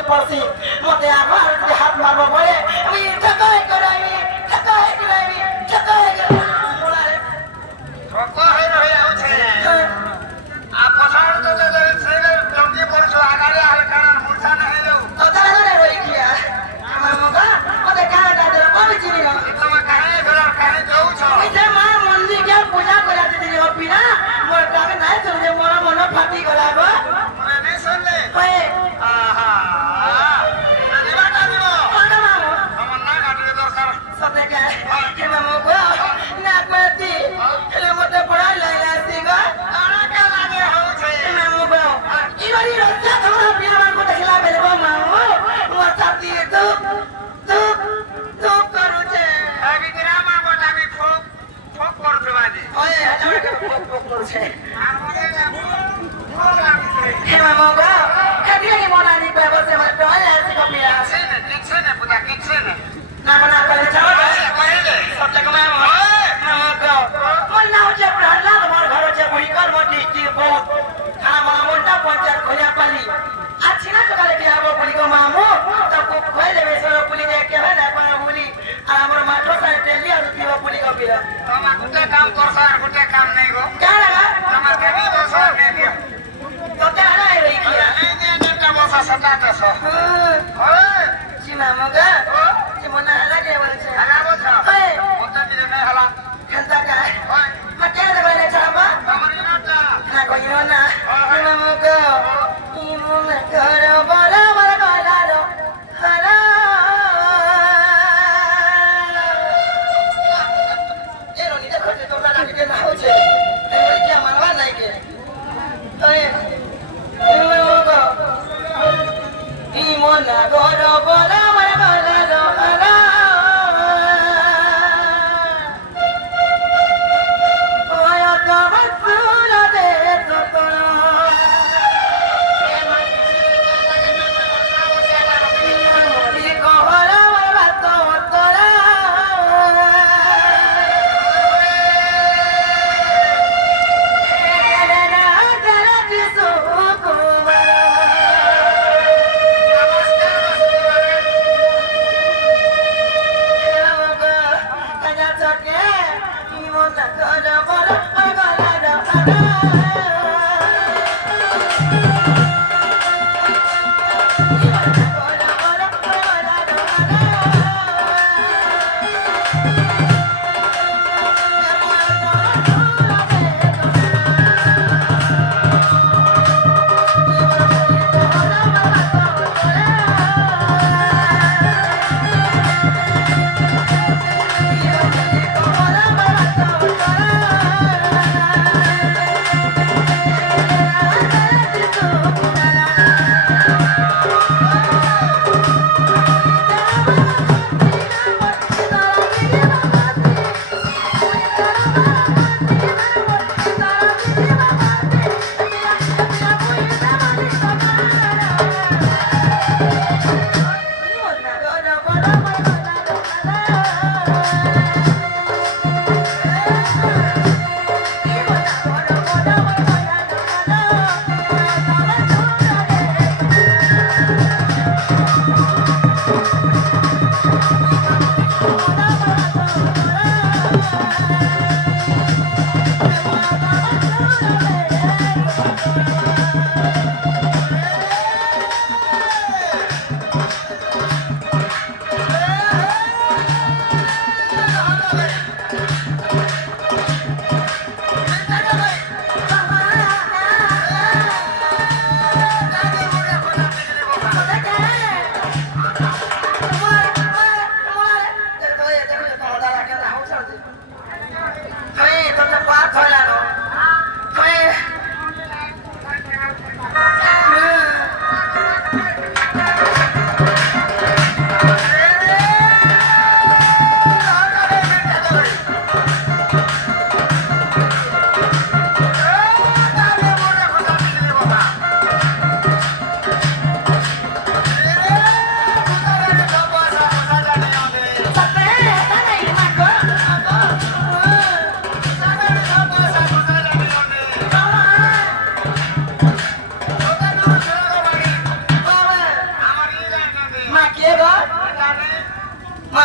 বুঝে পড়ছি মতে আমার যদি হাত মারবো বলে আমি ঠকাই করাইবি ঠকাই করাইবি ঠকাই মোলারে ঠকা হয়ে আছে আ পছাড় তো যে ছেলে জঙ্গি পড়ছো আগারে আর কারণ মূর্ছা না হইলো তো তারা ধরে রই গিয়া আমার মুখা মতে কারা কাদের আমি চিনি না তোমার কানে ধরে কানে যাউছ ওই যে মা মন্দির গিয়া পূজা করে দিদি অপি না মোর টাকা নাই চলে মোর মন ফাটি গলা গো মনে নেই শুনলে ওই আহা দিবাটা দিব কোন মামু আমার না কাটে দরকার সতে কে কে মামু গো না কতি এলে মতে পড়া লাইলা সিগা তারা কে লাগে হচ্ছে মামু গো ইবারি রজ্জা তোমরা বিয়ার কথা খেলা বেলবো মামু মোর ছাতি তো তো করুছে আগে গ্রামা বটা আমি ফোক ফোক করতে বাজে ওই হাজার ফোক করছে আর মনে না ফোক লাগছে হে মামু গো এদিকে কি মনে আনি কই বসে মত ওই আছে কপিয়া কিচ্ছে না পুরা কিচ্ছে না না না করে যাও কইলে সবটা কমে মামু গো মোর না হচ্ছে প্রাণলা তোমার ঘর হচ্ছে বুড়ি কর মোটি কি বহুত খানা মামুটা পঞ্চায়েত খোঁজা পালি আছি না সকালে কি আবো বুড়ি গো মামু তো কই দেবে সর পুলি যে কে হয় না পারা বুড়ি আর আমার মাঠো সাইড টেলি আর দিও পুলি কপিলা তোমার গুটে কাম করছ আর গুটে কাম নাই গো কেন লাগা তোমার দেবী বসো দেবী তো কেন নাই রই কিয়া এই যে একটা বসা সটা দেশ ওই জি মামু গো জি মনে লাগে বলছে আগা বসা ওই ওটা দিলে না হলা খান্তা গায় ওই মা কেন দেবে না চাবা আমার ইনাটা না কইও না মামু গো ইমন করো বড় বড় গলারো হারা এরো নি দেখো যে তোমরা রাখতে না হচ্ছে এই কি আমার বাবা নাই কে ওই মামু গো ইমন করো বড় বড় গলারো হারা ওই তো বসুল দে তো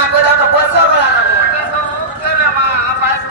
মাকে দাও তো বসো বলা না এটা সব উঠে রে মা 22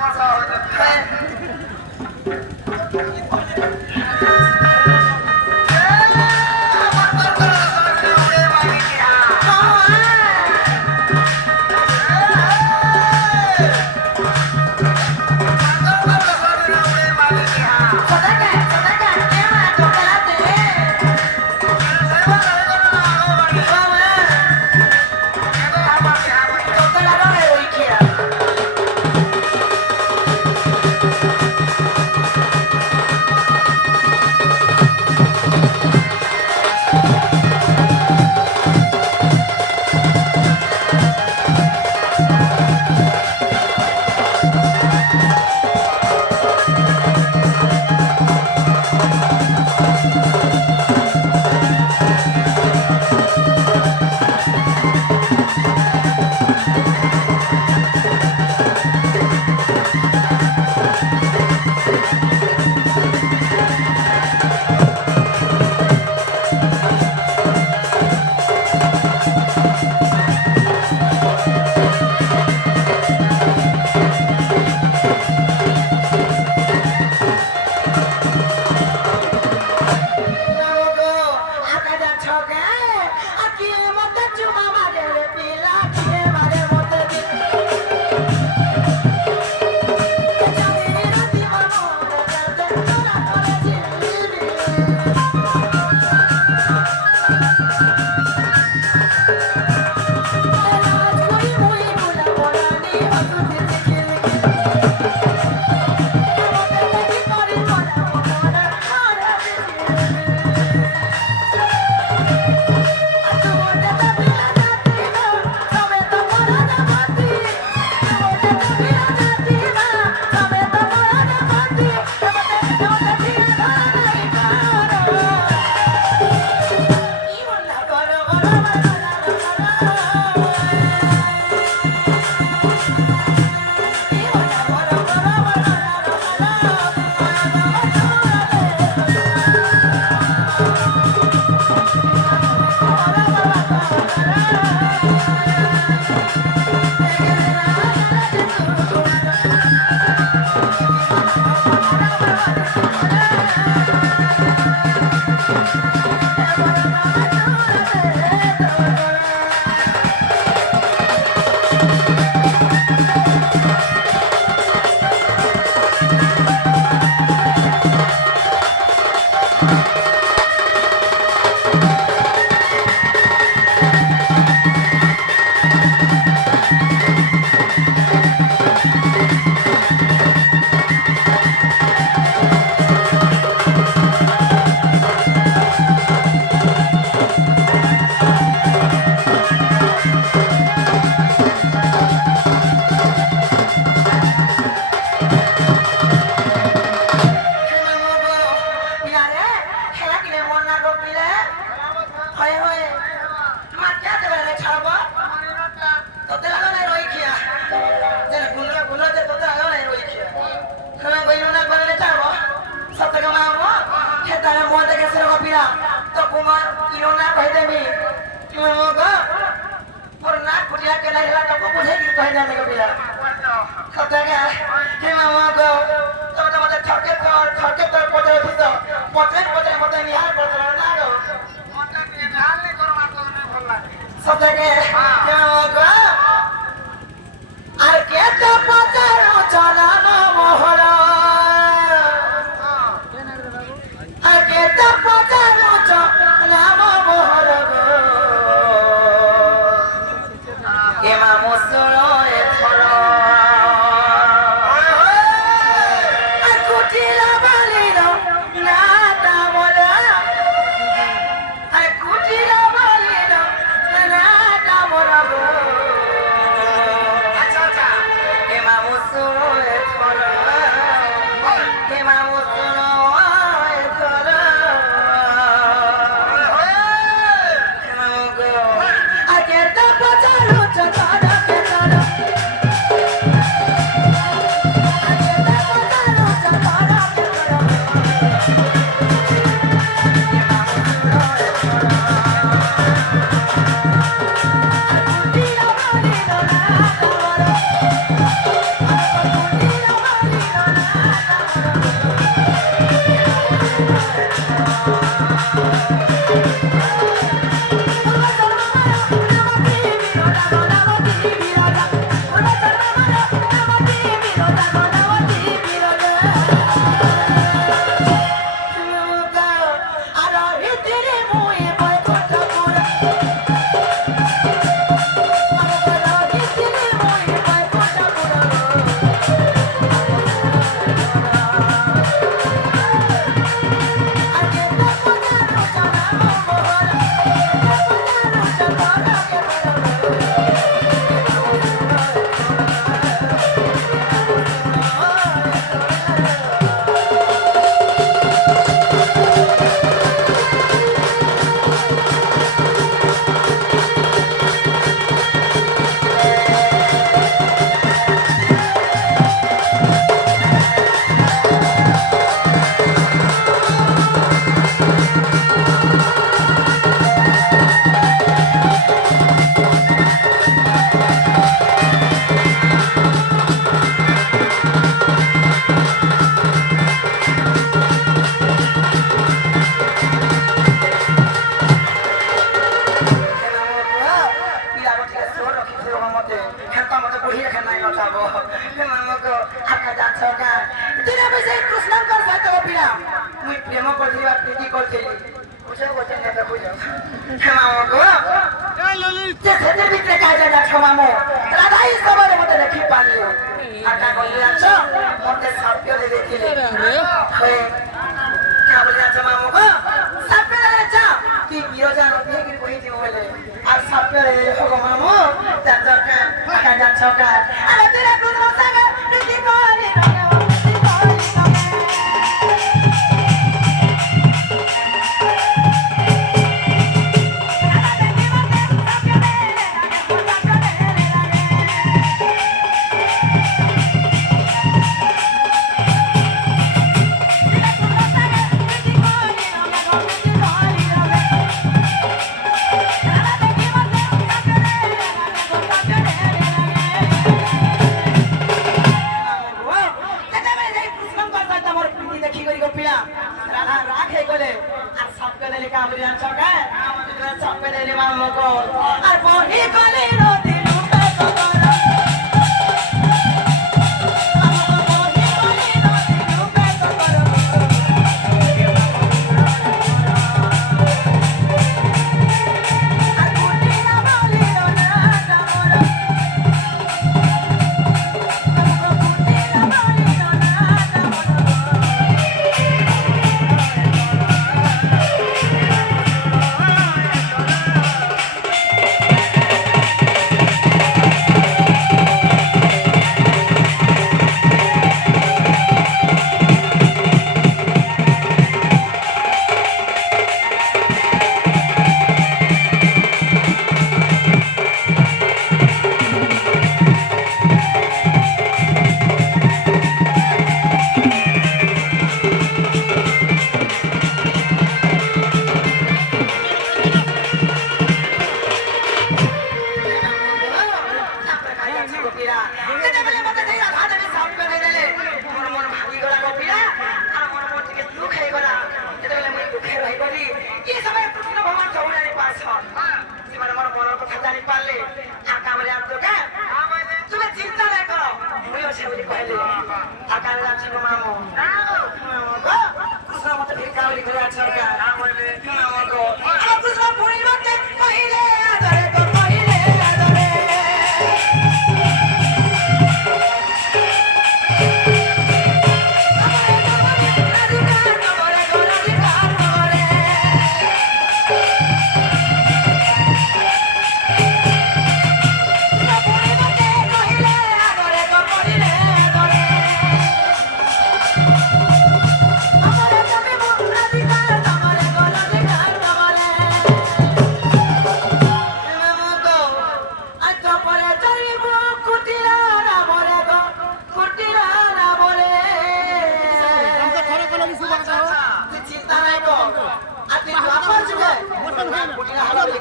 বছর হয়ে হ্যাঁ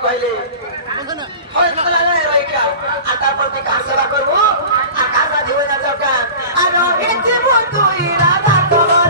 କହିଲେ প্রতি কার সেবা করবো আর কার সাথে হয়ে না দরকার আর রহিতে তুই রাধা তোমার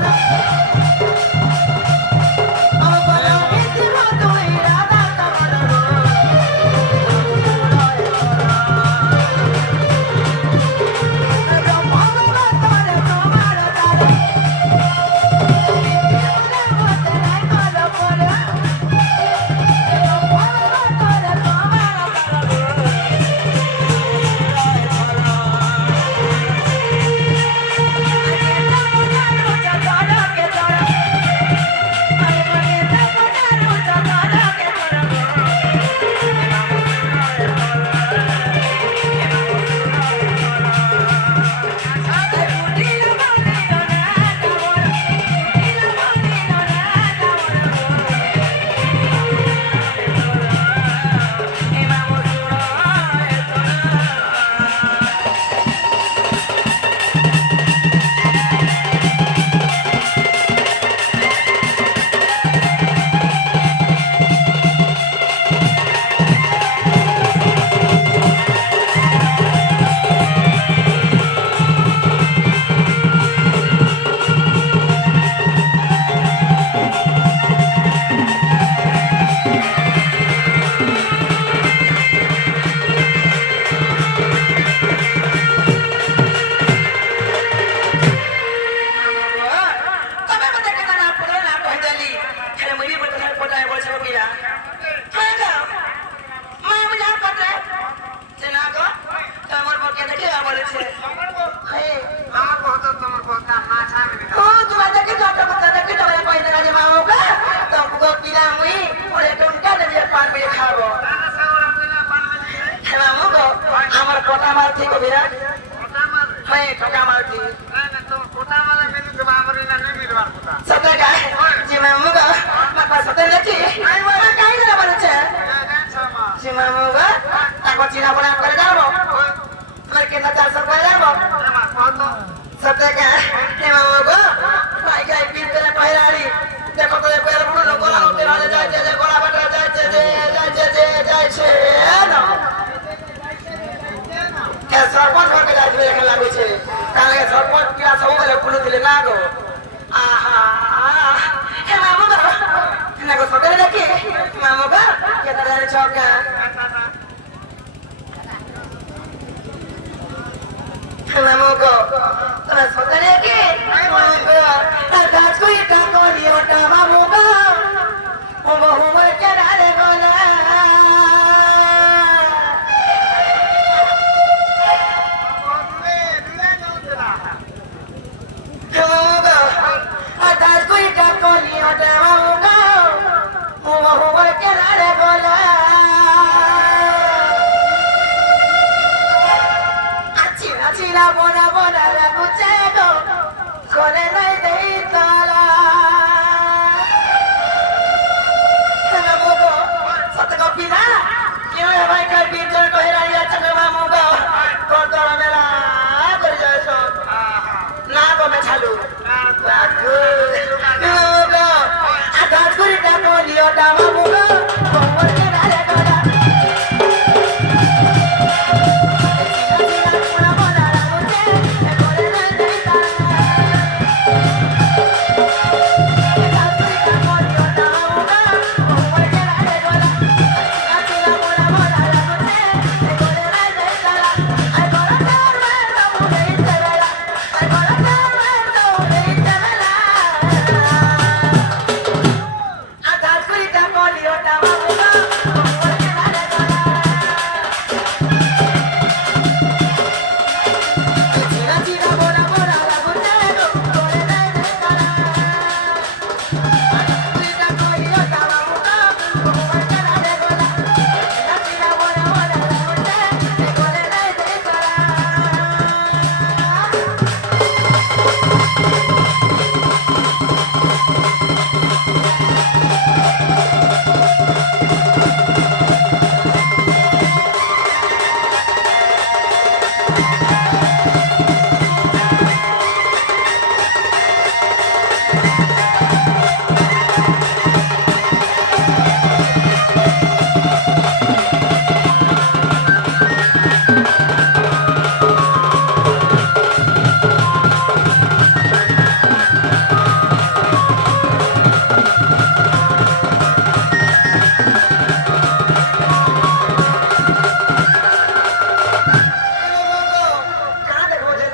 আমার কথা মারছি কবিরা হ্যাঁ ঠকা মারছি সত্যি গায়ে জি মামুগো মাপা সত্যি দেখি কাই না বলেছে জি মামুগো তাকে চিনাপড়া করে যাবো তোমার কেনা চারশো করে যাবো সত্যি গায়ে হে মামুগো ভাই গায়ে পিন পেলে পয়রারি দেখো তো পের বুড়ো গলা উঠে রাজা যাইছে যে গলা বাটা যাইছে যে যাইছে না কে সরপঞ্চ করতে যাইছে এখানে লাগছে কালে সরপঞ্চ কি আছে ওগুলো পুরো দিলে না গো আহা হে মামুগো না গো সত্যি দেখি মামুগো কে তাদের চকা মামুগো তোরা সত্যি দেখি মামুগো তার কাজ করি তা করি ওটা মামুগো হুম হুম কে রে গলা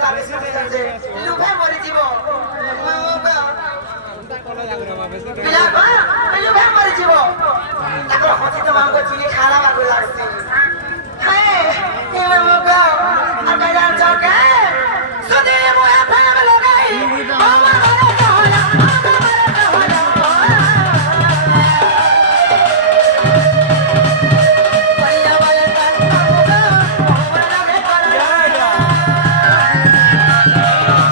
ଲୁଭେ ମରିଯିବ ପିଲା ଲୁଭେ ମରିଯିବ ତାଙ୍କର ହସି ତ ମାଙ୍କ ଚିନି ଖାଇବାକୁ ଲାଗସି